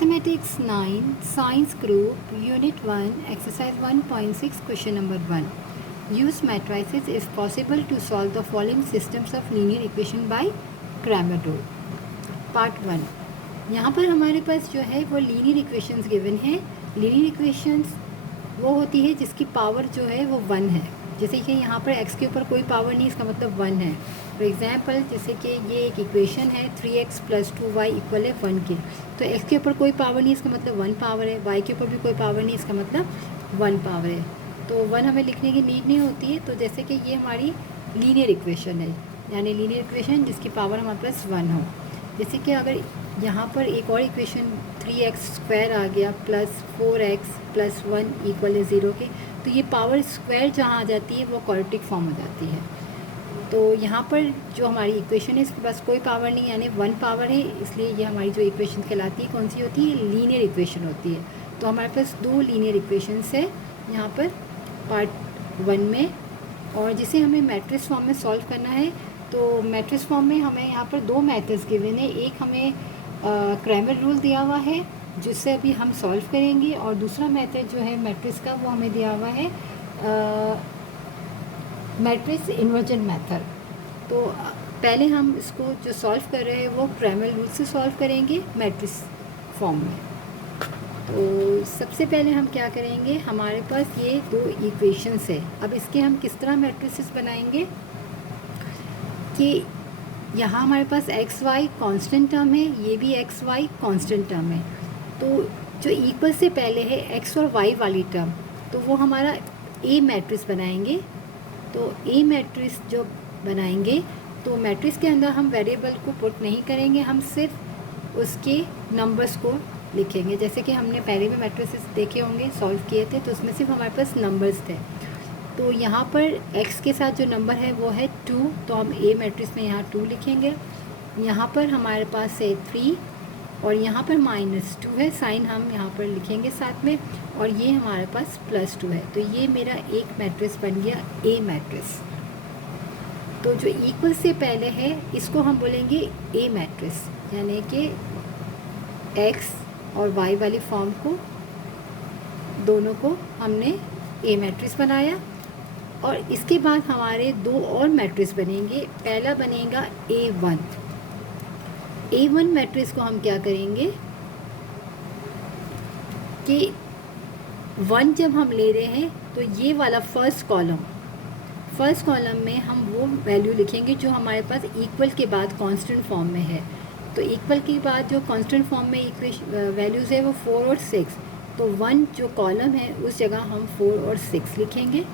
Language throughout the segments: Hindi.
Mathematics 9 Science Group Unit 1 Exercise 1.6 Question number 1. Use matrices if possible to solve the following systems of linear equation by Cramer rule. Part 1. यहाँ पर हमारे पास जो है वो लीनियर इक्वेशंस गिवन है. लीनियर इक्वेशंस वो होती है जिसकी पावर जो है वो 1 है. जैसे कि यहाँ पर x के ऊपर कोई पावर नहीं, इसका मतलब 1 है. फॉर एग्जांपल जैसे कि ये एक इक्वेशन है 3x + 2y = 1 के, तो x के ऊपर कोई पावर नहीं, इसका मतलब 1 पावर है. y के ऊपर भी कोई पावर नहीं, इसका मतलब 1 पावर है. तो 1 हमें लिखने की नीड नहीं होती है. तो जैसे कि ये हमारी लीनियर इक्वेशन है, यानी लीनियर इक्वेशन जिसकी पावर हमारे पास 1 हो. जैसे कि अगर यहाँ पर एक और इक्वेशन 3x² आ गया + 4x + 1 = 0 के, तो ये पावर स्क्वायर जहाँ आ जाती है वो क्वाड्रेटिक फॉर्म हो जाती है. तो यहाँ पर जो हमारी इक्वेशन है इसके पास कोई पावर नहीं, यानी 1 पावर है, इसलिए ये हमारी जो इक्वेशन कहलाती है कौन सी होती है? लीनियर इक्वेशन होती है. तो हमारे पास 2 लीनियर इक्वेशंस है यहाँ पर पार्ट 1 में, और जिसे हमें मैट्रिक्स फॉर्म में सॉल्व करना है. तो मैट्रिक्स फॉर्म में हमें यहाँ पर 2 मेथड्स गिवन है. एक हमें क्रैमर रूल दिया हुआ है जिससे अभी हम सॉल्व करेंगे, और दूसरा मेथड जो है मैट्रिक्स का वो हमें दिया हुआ है मैट्रिक्स इन्वर्जन मेथड. तो पहले हम इसको जो सॉल्व कर रहे हैं वो क्रैमर रूल से सॉल्व करेंगे मैट्रिक्स फॉर्म में. तो सबसे पहले हम क्या करेंगे, हमारे पास ये 2 इक्वेशंस है. अब इसके हम किस तरह मैट्रिसेस बनाएंगे कि यहाँ हमारे पास एक्स वाई कांस्टेंट टर्म है, ये भी एक्स वाई कांस्टेंट टर्म है. तो जो इक्वल से पहले है एक्स और वाई वाली टर्म, तो वो हमारा ए मैट्रिक्स बनाएंगे. तो ए मैट्रिक्स जो बनाएंगे तो मैट्रिक्स के अंदर हम वेरिएबल को पुट नहीं करेंगे, हम सिर्फ उसके नंबर्स को लिखेंगे. जैसे कि हमने पहले भी मैट्रिसेस देखे होंगे, सॉल्व किए थे, तो उसमें सिर्फ हमारे पास नंबर्स थे. तो यहाँ पर x के साथ जो नंबर है वो है 2, तो हम ए मैट्रिक्स में यहाँ 2 लिखेंगे. यहाँ पर हमारे पास है 3 और यहाँ पर -2 है, साइन हम यहाँ पर लिखेंगे साथ में, और ये हमारे पास +2 है. तो ये मेरा एक मैट्रिक्स बन गया ए मैट्रिक्स. तो जो इक्वल से पहले है इसको हम बोलेंगे ए मैट्रिक्स, यानी कि x और y वाली फॉर्म को दोनों को हमने ए मैट्रिक्स बनाया. और इसके बाद हमारे 2 और मैट्रिक्स बनेंगे. पहला बनेगा A1. A1 मैट्रिक्स को हम क्या करेंगे कि 1 जब हम ले रहे हैं तो ये वाला फर्स्ट कॉलम में हम वो वैल्यू लिखेंगे जो हमारे पास इक्वल के बाद कांस्टेंट फॉर्म में है. तो इक्वल के बाद जो कांस्टेंट फॉर्म में वैल्यूज़ है वो 4 और 6. तो 1 जो कॉलम है उस जगह हम 4 और 6 लिखेंगे.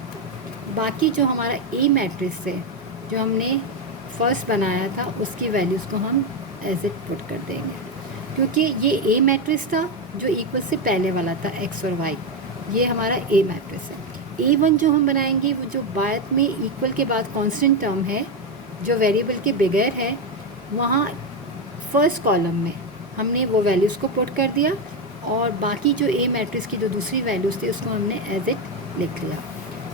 बाकी जो हमारा ए मैट्रिक्स है जो हमने फर्स्ट बनाया था उसकी वैल्यूज़ को हम एज इट पुट कर देंगे, क्योंकि ये ए मैट्रिक्स था जो इक्वल से पहले वाला था एक्स और वाई. ये हमारा ए मैट्रिक्स है. A1 जो हम बनाएंगे वो जो बाद में इक्वल के बाद कांस्टेंट टर्म है जो वेरिएबल के बगैर है, वहाँ फर्स्ट कॉलम में हमने वो वैल्यूज़ को पुट कर दिया, और बाकी जो ए मैट्रिक्स की जो दूसरी वैल्यूज़ थी उसको हमने एज इट लिख लिया.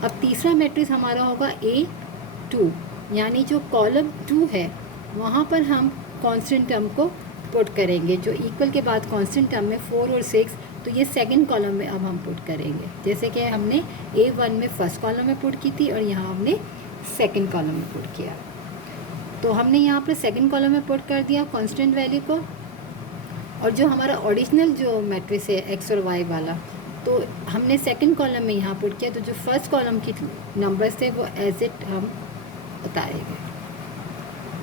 अब तीसरा मैट्रिक्स हमारा होगा A2, यानी जो कॉलम 2 है वहाँ पर हम कांस्टेंट टर्म को पुट करेंगे. जो इक्वल के बाद कांस्टेंट टर्म में 4 और 6, तो ये सेकंड कॉलम में अब हम पुट करेंगे. जैसे कि हमने A1 में फर्स्ट कॉलम में पुट की थी और यहाँ हमने सेकंड कॉलम में पुट किया. तो हमने यहाँ पर सेकंड कॉलम में पुट कर दिया कांस्टेंट वैल्यू को. और जो हमारा ओरिजिनल जो मैट्रिक्स है एक्स और वाई वाला, तो हमने सेकंड कॉलम में यहाँ पुट किया. तो जो फर्स्ट कॉलम की नंबर्स थे वो एज इट हम उतारेंगे.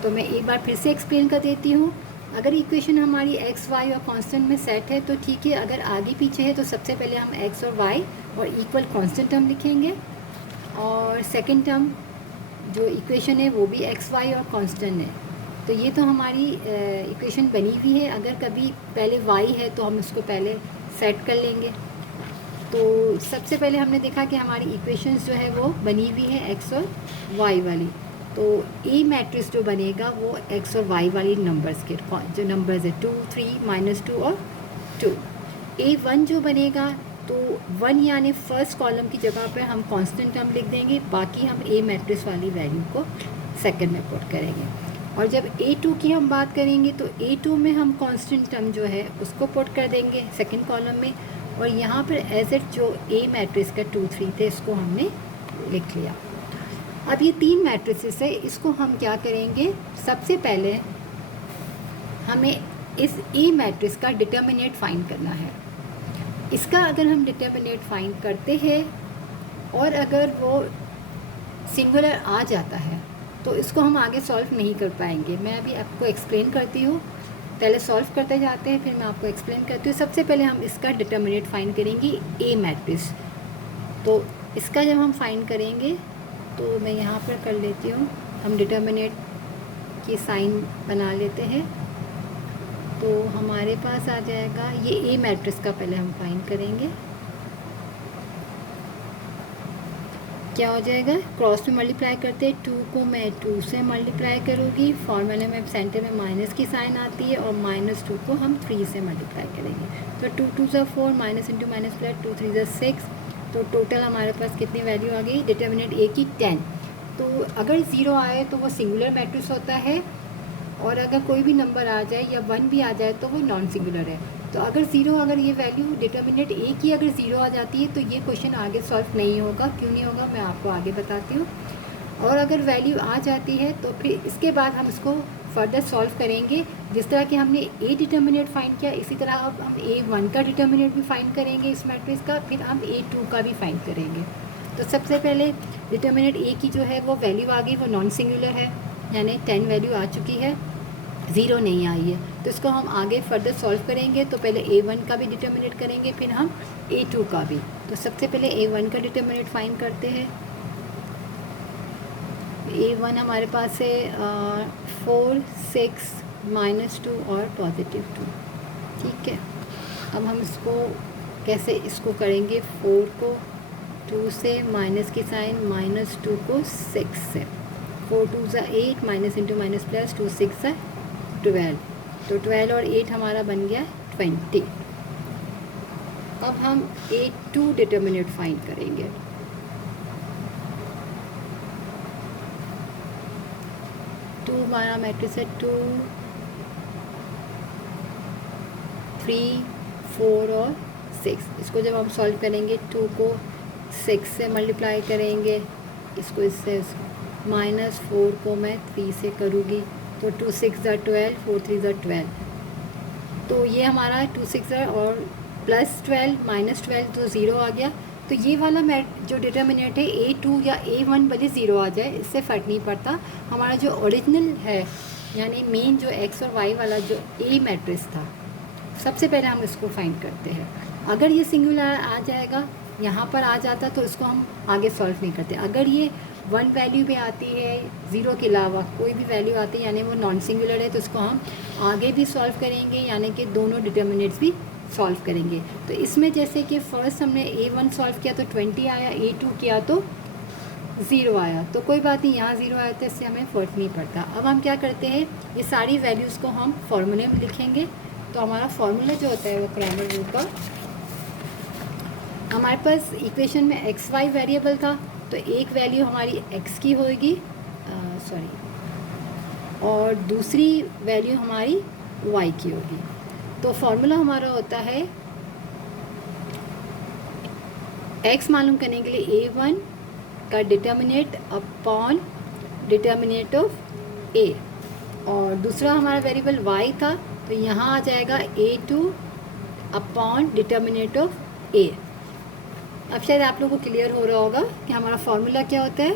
तो मैं एक बार फिर से एक्सप्लेन कर देती हूँ. अगर इक्वेशन हमारी एक्स वाई और कांस्टेंट में सेट है तो ठीक है. अगर आगे पीछे है तो सबसे पहले हम एक्स और वाई और इक्वल कांस्टेंट टर्म लिखेंगे, और सेकंड टर्म जो इक्वेशन है वो भी एक्स वाई और कांस्टेंट है. तो ये तो हमारी इक्वेशन बनी हुई है. अगर कभी पहले वाई है तो हम उसको पहले सेट कर लेंगे. तो सबसे पहले हमने देखा कि हमारी इक्वेशंस जो है वो बनी हुई है एक्स और वाई वाली. तो ए मैट्रिक्स जो बनेगा वो एक्स और वाई वाली नंबर्स के जो नंबर्स है 2, 3, -2 और 2. A1 जो बनेगा तो 1 यानी फर्स्ट कॉलम की जगह पर हम कांस्टेंट टर्म लिख देंगे, बाकी हम ए मैट्रिक्स वाली वैल्यू को सेकंड में पुट करेंगे. और जब A2 की हम बात करेंगे तो A2 में हम कांस्टेंट टर्म जो है उसको पुट कर देंगे सेकंड कॉलम में, और यहाँ पर एज इट जो A मैट्रिक्स का 2 3 थे इसको हमने लिख लिया। अब ये 3 मैट्रिसेस है, इसको हम क्या करेंगे, सबसे पहले हमें इस A मैट्रिक्स का डिटर्मिनेट फाइंड करना है। इसका अगर हम डिटर्मिनेट फाइंड करते हैं और अगर वो सिंगुलर आ जाता है तो इसको हम आगे सॉल्व नहीं कर पाएंगे। मैं अभी आपको एक्सप्लेन करती हूँ, पहले सॉल्व करते जाते हैं फिर मैं आपको एक्सप्लेन करती हूँ। सबसे पहले हम इसका डिटर्मिनेट फाइंड करेंगे A मैट्रिक्स। तो इसका जब हम फाइंड करेंगे तो मैं यहाँ पर कर लेती हूँ, हम डिटर्मिनेट की साइन बना लेते हैं। तो हमारे पास आ जाएगा ये A मैट्रिक्स का पहले हम फाइंड करेंगे। क्या हो जाएगा, क्रॉस में मल्टीप्लाई करते हैं, 2 को मैं 2 से मल्टीप्लाई करूँगी, फॉर्मूले में सेंटर में माइनस की साइन आती है, और -2 को हम 3 से मल्टीप्लाई करेंगे। तो 2 2 ज़ा 4, माइनस इंटू माइनस प्लस 2 3 ज़ा 6, तो टोटल हमारे पास कितनी वैल्यू आ गई डिटर्मिनेंट A की 10। तो अगर 0 आए तो वो सिंगुलर मैट्रिक्स होता है, और अगर कोई भी नंबर आ जाए या 1 भी आ जाए तो वो नॉन सिंगुलर है। तो अगर 0, अगर ये वैल्यू डिटर्मिनेंट A की अगर 0 आ जाती है तो ये क्वेश्चन आगे सॉल्व नहीं होगा। क्यों नहीं होगा मैं आपको आगे बताती हूँ। और अगर वैल्यू आ जाती है तो फिर इसके बाद हम इसको फर्दर सॉल्व करेंगे। जिस तरह कि हमने A डिटर्मिनेंट फाइंड किया, इसी तरह अब हम A1 का डिटर्मिनेंट भी फाइंड करेंगे इस मैट्रिक्स का, फिर हम A2 का भी फाइंड करेंगे। तो सबसे पहले डिटर्मिनेंट A की जो है वो वैल्यू आ गई, वो नॉन सिंगुलर है, यानी 10 वैल्यू आ चुकी है, 0 नहीं आई है। तो इसको हम आगे फर्दर सॉल्व करेंगे। तो पहले A1 का भी डिटर्मिनेट करेंगे, फिर हम A2 का भी। तो सबसे पहले A1 का डिटर्मिनेट फाइंड करते हैं। A1 हमारे पास है 4 6 -2 और +2। ठीक है, अब हम इसको कैसे इसको करेंगे, 4 को 2 से, माइनस की साइन, -2 को 6 से, 4 2 ज़ा 8, माइनस इंटू माइनस प्लस 2 6 ज़ा 12। तो 12 और 8 हमारा बन गया 20। अब हम A2 डिटर्मिनेंट फाइंड करेंगे। टू हमारा मैट्रिक्स है 2 3 4 और 6। इसको जब हम सॉल्व करेंगे 2 को 6 से मल्टीप्लाई करेंगे, इसको इससे, -4 को मैं 3 से करूँगी, तो 2 6 ज़ा 12, 4 3 ज़ा 12। तो ये हमारा 2 6 ज़ा और +12 -12 तो 0 आ गया। तो ये वाला जो डिटर्मिनेंट है A2 या A1 भले 0 आ जाए, इससे फ़र्क नहीं पड़ता। हमारा जो ओरिजिनल है, यानी मेन जो X और Y वाला जो A मैट्रिक्स था, सबसे पहले हम इसको फाइंड करते हैं। अगर ये सिंगुलर आ जाएगा, यहाँ पर आ जाता, तो इसको हम आगे सॉल्व नहीं करते। अगर ये 1 वैल्यू भी आती है, 0 के अलावा कोई भी वैल्यू आती है, यानी वो नॉन सिंगुलर है, तो इसको हम आगे भी सॉल्व करेंगे, यानी कि दोनों डिटर्मिनेंट्स भी सॉल्व करेंगे। तो इसमें जैसे कि फर्स्ट हमने A1 सॉल्व किया तो 20 आया, A2 किया तो 0 आया। तो कोई बात नहीं, यहाँ 0 आया तो इससे हमें फ़र्क नहीं पड़ता। अब हम क्या करते हैं, ये सारी वैल्यूज़ को हम फॉर्मूले में लिखेंगे। तो हमारा फॉर्मूला जो होता है वो क्रैमर रूल का, हमारे पास इक्वेशन में एक्स वाई वेरिएबल था, तो एक वैल्यू हमारी x की होगी, और दूसरी वैल्यू हमारी y की होगी। तो फॉर्मूला हमारा होता है x मालूम करने के लिए A1 का determinate upon determinate of A, और दूसरा हमारा वेरिएबल y था, तो यहाँ आ जाएगा A2 upon determinate of A। अब शायद आप लोगों को क्लियर हो रहा होगा कि हमारा फॉर्मूला क्या होता है,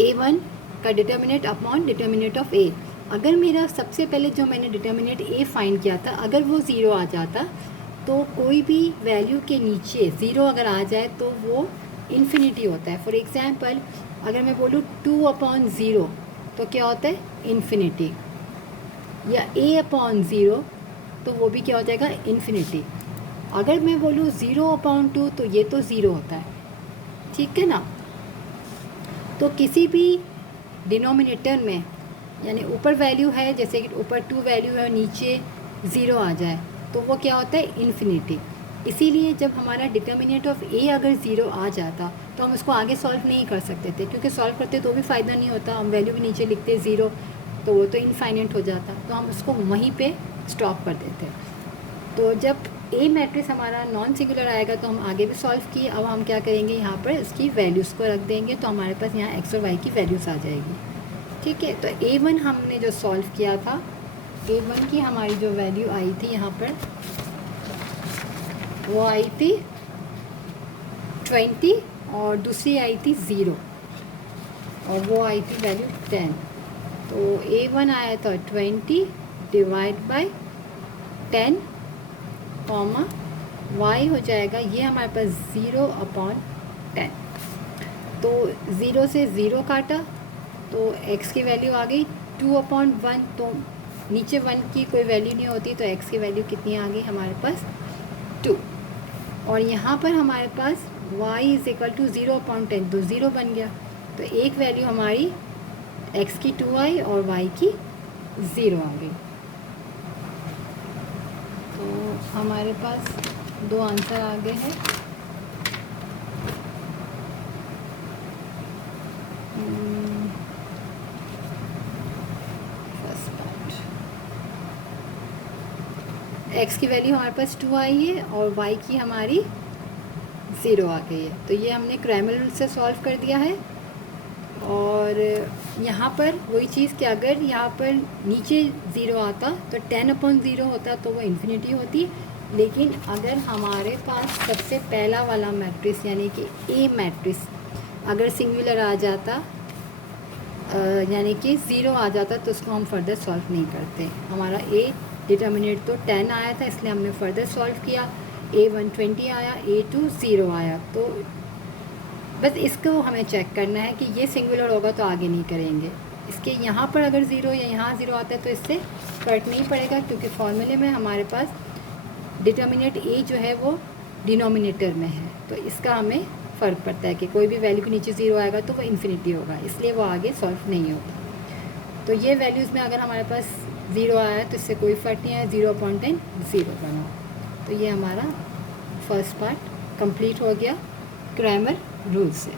A1 का determinate upon determinate of A। अगर मेरा सबसे पहले जो मैंने डिटर्मिनेट A फाइंड किया था, अगर वो 0 आ जाता, तो कोई भी वैल्यू के नीचे 0 अगर आ जाए तो वो इन्फिनिटी होता है। फॉर एग्ज़ाम्पल, अगर मैं बोलूँ 2/0 तो क्या होता है, इन्फिनिटी, या A/0 तो वो भी क्या हो जाएगा, इन्फिनिटी। अगर मैं बोलूँ 0/2 तो ये तो 0 होता है, ठीक है ना। तो किसी भी डिनोमिनेटर में, यानी ऊपर वैल्यू है, जैसे कि ऊपर 2 वैल्यू है और नीचे 0 आ जाए, तो वो क्या होता है, इन्फिनिटी। इसीलिए जब हमारा डिटर्मिनेंट ऑफ ए अगर ज़ीरो आ जाता तो हम उसको आगे सॉल्व नहीं कर सकते थे, क्योंकि सॉल्व करते तो भी फ़ायदा नहीं होता, हम वैल्यू भी नीचे लिखते ज़ीरो तो वो तो इनफाइनाइट हो जाता, तो हम उसको वहीं पे स्टॉप कर देते। तो जब ए मैट्रिक्स हमारा नॉन सिंगुलर आएगा तो हम आगे भी सॉल्व किए। अब हम क्या करेंगे, यहाँ पर इसकी वैल्यूज़ को रख देंगे तो हमारे पास यहाँ एक्स और वाई की वैल्यूज़ आ जाएगी। ठीक है, तो A1 हमने जो सॉल्व किया था, A1 की हमारी जो वैल्यू आई थी यहाँ पर वो आई थी 20 और दूसरी आई थी 0 और वो आई थी वैल्यू 10। तो A1 आया था 20 डिवाइड बाय 10 कॉमा y हो जाएगा, ये हमारे पास 0/10। तो 0 से 0 काटा तो x की वैल्यू आ गई 2/1। तो नीचे 1 की कोई वैल्यू नहीं होती, तो x की वैल्यू कितनी आ गई हमारे पास 2। और यहाँ पर हमारे पास y इज़ इक्वल टू 0/10, तो 0 बन गया। तो एक वैल्यू हमारी x की 2 आई और y की 0 आ गई। तो हमारे पास 2 आंसर आ गए हैं। फर्स्ट पार्ट, x की वैल्यू हमारे पास 2 आई है और y की हमारी 0 आ गई है। तो ये हमने क्रैमर रूल से सॉल्व कर दिया है। और यहाँ पर वही चीज़ कि अगर यहाँ पर नीचे 0 आता तो 10/0 होता तो वो इन्फिनिटी होती, लेकिन अगर हमारे पास सबसे पहला वाला मैट्रिक्स यानी कि ए मैट्रिक्स अगर सिंगुलर आ जाता यानी कि 0 आ जाता तो उसको हम फर्दर सॉल्व नहीं करते। हमारा ए डिटर्मिनेंट तो 10 आया था इसलिए हमने फर्दर सॉल्व किया। A1 20 आया, A2 0 आया। तो बस इसको हमें चेक करना है कि ये सिंगुलर होगा तो आगे नहीं करेंगे। इसके यहाँ पर अगर 0 या यहाँ 0 आता है तो इससे फर्क नहीं पड़ेगा, क्योंकि फॉर्मूले में हमारे पास डिटर्मिनेंट ए जो है वो डिनोमिनेटर में है, तो इसका हमें फ़र्क पड़ता है कि कोई भी वैल्यू के नीचे 0 आएगा तो वो इन्फिनिटी होगा, इसलिए वो आगे सॉल्व नहीं होता। तो ये वैल्यूज़ में अगर हमारे पास 0 आया है तो इससे कोई फ़र्क नहीं है, 0/10 0 बना। तो ये हमारा फर्स्ट पार्ट कंप्लीट हो गया क्रैमर रूल से।